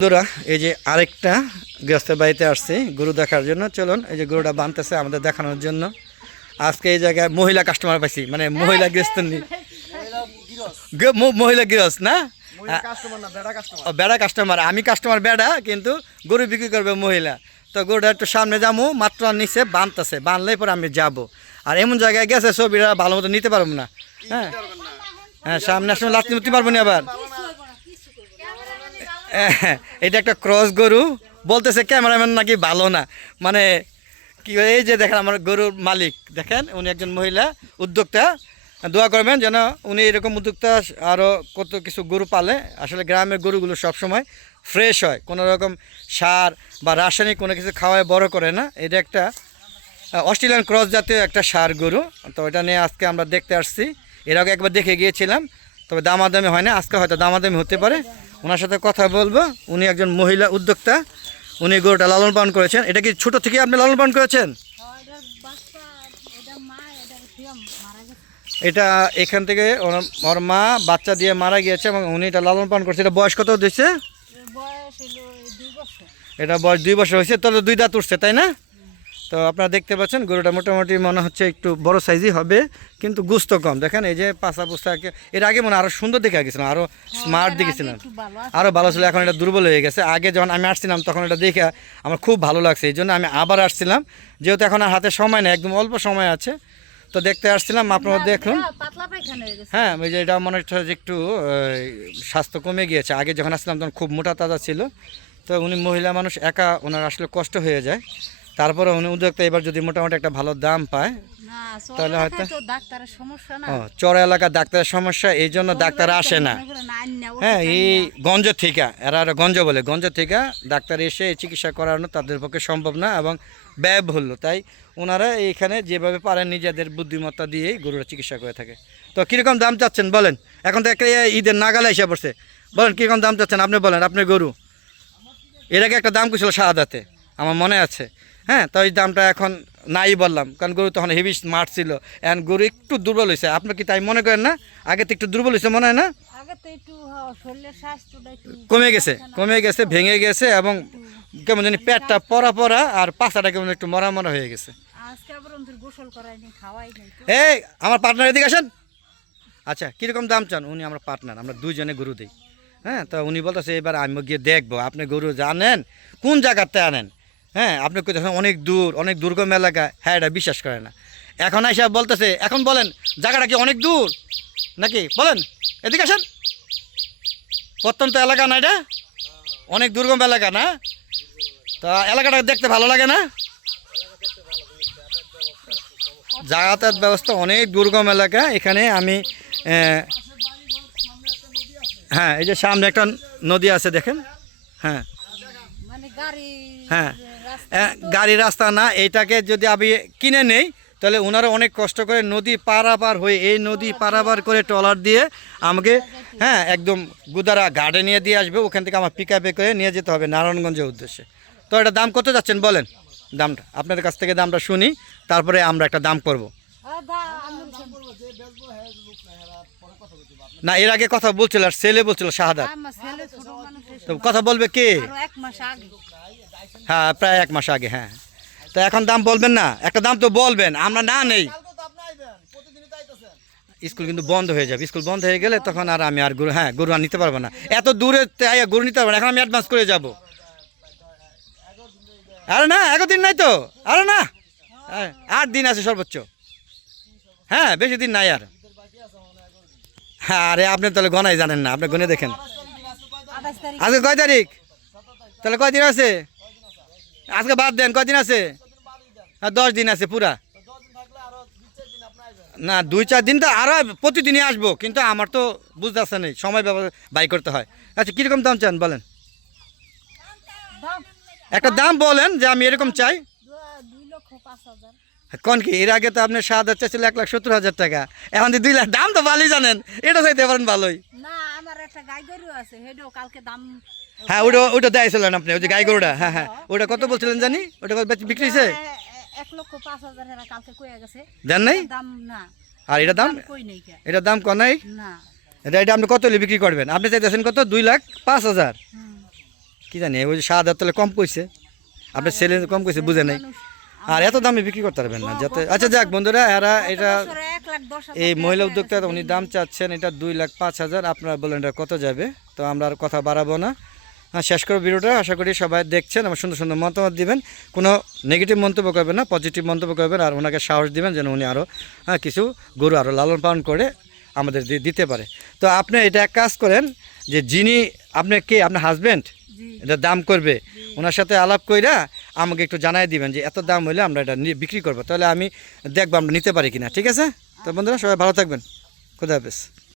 বন্ধুরা এই যে আরেকটা গৃহস্থের বাড়িতে আসছি গরু দেখার জন্য। চলুন এই যে গরুটা বাঁধতেছে আমাদের দেখানোর জন্য। আজকে এই জায়গায় মহিলা কাস্টমার পাইছি, মানে মহিলা গৃহস্থ মহিলা গৃহস্থ না, বেড়া কাস্টমার। আমি কাস্টমার বেড়া, কিন্তু গরু বিক্রি করবে মহিলা। তো গরুটা একটু সামনে যাবো, মাত্র নিচে বাঁধতেছে, বাঁধলেই পরে আমি যাব। আর এমন জায়গায় গেছে ছবিটা ভালো মতো নিতে পারবো না। হ্যাঁ হ্যাঁ, সামনে আসলে লাত্তি নিতে পারবো না আবার। এটা একটা ক্রস গরু, বলতেছে ক্যামেরাম্যান নাকি ভালো না, মানে কি এই যে দেখেন আমার গরুর মালিক, দেখেন উনি একজন মহিলা উদ্যোক্তা। দোয়া করবেন যেন উনি এরকম উদ্যোক্তা আরও কত কিছু গরু পালে। আসলে গ্রামের গরুগুলো সবসময় ফ্রেশ হয়, কোনো রকম সার বা রাসায়নিক কোনো কিছু খাওয়ায় বড় করে না। এটা একটা অস্ট্রেলিয়ান ক্রস জাতীয় একটা সার গরু। তো এটা নিয়ে আজকে আমরা দেখতে আসছি। এর আগে একবার দেখে গিয়েছিলাম, তবে দামাদামি হয় না। আজকে হয়তো দামাদামি হতে পারে, ওনার সাথে কথা বলবো। উনি একজন মহিলা উদ্যোক্তা, উনি গরুটা লালন পালন করেছেন। এটা কি ছোট থেকে আপনি লালন পালন করেছেন? এটা এখান থেকে ওর মা বাচ্চা দিয়ে মারা গিয়েছে এবং উনি এটা লালন পালন করছে। এটা বয়স কত দিচ্ছে? এটা বয়স 2 বছর হয়েছে, তাহলে 2 দাঁত উঠছে, তাই না? তো আপনারা দেখতে পাচ্ছেন গরুটা মোটামুটি মনে হচ্ছে একটু বড় সাইজই হবে, কিন্তু গুস্ত কম। দেখেন এই যে পাছা পুছা, এর আগে মনে আরও সুন্দর দেখে গেছিলাম, আরও স্মার্ট দেখেছিলাম, আরও ভালো ছিল। এখন এটা দুর্বল হয়ে গেছে। আগে যখন আমি আসছিলাম তখন এটা দেখে আমার খুব ভালো লাগছে, এই জন্য আমি আবার আসছিলাম। যেহেতু এখন আর হাতে সময় নেই, একদম অল্প সময় আছে, তো দেখতে আসছিলাম। আপনারা দেখুন, হ্যাঁ ওই যে এটা মনে হচ্ছে যে একটু স্বাস্থ্য কমে গিয়েছে। আগে যখন আসছিলাম তখন খুব মোটা তাজা ছিল। তো উনি মহিলা মানুষ, একা ওনার আসলে কষ্ট হয়ে যায়। তারপরে উনি উদ্যোক্তা, এবার যদি মোটামুটি একটা ভালো দাম পায় তাহলে হয়তো। চড়া এলাকা ডাক্তারের সমস্যা, এই জন্য ডাক্তার আসে না। হ্যাঁ, এই গঞ্জ থেকে, এরা গঞ্জ বলে, গঞ্জ থেকে ডাক্তার এসে চিকিৎসা করানো তাদের পক্ষে সম্ভব না এবং ব্যয়বহুল্য। তাই ওনারা এইখানে যেভাবে পারেন নিজেদের বুদ্ধিমত্তা দিয়েই গরুরা চিকিৎসা করে থাকে। তো কীরকম দাম চাচ্ছেন বলেন? এখন তো একটা ঈদের নাগালে এসে পড়ছে, বলেন কীরকম দাম চাচ্ছেন আপনি, বলেন আপনার গরু। এর আগে একটা দাম করেছিল শাহাদাতে, আমার মনে আছে। হ্যাঁ, তো এই দামটা এখন নাই বললাম, কারণ গরু তখন হেভি স্মার্ট ছিল। এখন গরু একটু দুর্বল হয়েছে। আপনি কি তাই মনে করেন না? আগে তো একটু দুর্বল হয়েছে মনে হয় না? কমে গেছে, কমে গেছে, ভেঙে গেছে এবং কেমন জানি পেটটা পরা পরা আর পাছাটা কেমন একটু মরা মরা হয়ে গেছে। এই আমার পার্টনার এদিকে আসেন। আচ্ছা, কীরকম দাম চান? উনি আমার পার্টনার, আমরা দুইজনে গরু দিই। হ্যাঁ, তো উনি বলতেছে এবার আমি গিয়ে দেখবো আপনি গরু জানেন কোন জায়গাতে আনেন। হ্যাঁ, আপনি কোথাও অনেক দূর, অনেক দুর্গম এলাকা। হ্যাঁ, এটা বিশ্বাস করে না। এখন আইসা বলতেছে, এখন বলেন জায়গাটা কি অনেক দূর নাকি? বলেন, এদিকে আসেন। প্রত্যন্ত এলাকা না এটা, অনেক দুর্গম এলাকা না? তা এলাকাটা দেখতে ভালো লাগে না? যাতায়াত ব্যবস্থা অনেক দুর্গম এলাকা। এখানে আমি হ্যাঁ, এই যে সামনে একটা নদী আছে দেখেন। হ্যাঁ হ্যাঁ, গাড়ি রাস্তা না। এইটাকে যদি আমি কিনে নেই তাহলে ওনারা অনেক কষ্ট করে নদী পারাপার হয়ে, এই নদী পারাপার করে ট্রলার দিয়ে আমাকে, হ্যাঁ, একদম গুদারা ঘাটে নিয়ে দিয়ে আসবে। ওখান থেকে আমার পিক আপে করে নিয়ে যেতে হবে নারায়ণগঞ্জের উদ্দেশ্যে। তো এটা দাম কত যাচ্ছেন বলেন? দামটা আপনার কাছ থেকে দামটা শুনি, তারপরে আমরা একটা দাম করব। না, এর আগে কথা বলছিল, আর ছেলে বলছিল শাহাদাত। তো কথা বলবে কে? হ্যাঁ, প্রায় 1 মাস আগে। হ্যাঁ, তো এখন দাম বলবেন না? একটা দাম তো বলবেন, আমরা না নেই। স্কুল কিন্তু বন্ধ হয়ে যাবে, স্কুল বন্ধ হয়ে গেলে তখন আর আমি আর গরু, হ্যাঁ গরু আর নিতে পারবো না। এত দূরে গরু নিতে পারবো না, এখন আমি অ্যাডভান্স করে যাব। আরে না, 11 দিন নাই তো, আরে না, 8 দিন আছে সর্বোচ্চ। হ্যাঁ, বেশি দিন নাই আর। হ্যাঁ, আরে আপনি তাহলে গনাই জানেন না, আপনি গনে দেখেন। আজকে কয় তারিখ? তাহলে কয়দিন আছে? আজকে বাদ দেন, কয়দিন আছে? 10 দিন আছে পুরা। না, 2-4 দিন তো আরো প্রতিদিনই আসবো, কিন্তু আমার তো বুঝতে আসছে নেই, সময় বাই করতে হয়। আচ্ছা, কিরকম দাম চান বলেন? একটা দাম বলেন যে আমি এরকম চাই। কোন কি? এর আগে তো আপনার 7,000 চাইছিল, 1,70,000 টাকা। এখন 2 লাখ, দাম তো ভালোই জানেন, এটা চাইতে পারেন ভালোই। হ্যাঁ, ওটা দিয়েছিলেন আপনি, ওই যে গাই গরুটা। হ্যাঁ হ্যাঁ, ওটা কত বলছিলেন জানি? ওটা বিক্রি হয়েছে? 1,05,000 কালকে কইয়া গেছে। দেন নাই? আর এটা দাম, এটা দাম কম নাই? এটা আপনি কত হলে বিক্রি করবেন? আপনি চাইতেছেন কত? 2,05,000। কি জানি ওই যে 7,000 তাহলে কম কইছে, আপনার ছেলে কম কইছে বুঝে নাই, আর এত দামে বিক্রি করতে পারবেন না যাতে। আচ্ছা যাক বন্ধুরা, এরা এটা 1,10,000 এই মহিলা উদ্যোক্তা উনি দাম চাচ্ছেন এটা 2,05,000, আপনারা বলেন এটা কত যাবে। তো আমরা আর কথা বাড়াবো না, শেষ করব ভিডিওটা। আশা করি সবাই দেখছেন, আমার সুন্দর সুন্দর মতামত দিবেন, কোনো নেগেটিভ মন্তব্য করবেন না, পজিটিভ মন্তব্য করবেন, আর ওনাকে সাহস দিবেন যেন উনি আরও কিছু গরু আরও লালন পালন করে আমাদের দিতে পারে। তো আপনি এটা এক কাজ করেন যে যিনি আপনার কে আপনার হাজব্যান্ড এটা দাম করবে, ওনার সাথে আলাপ কইরা আমাকে একটু জানাই দিবেন যে এত দাম হইলে আমরা এটা বিক্রি করবো, তাহলে আমি দেখবো আমরা নিতে পারি কিনা। ঠিক আছে? তো বন্ধুরা সবাই ভালো থাকবেন, খুদা হাফেজ।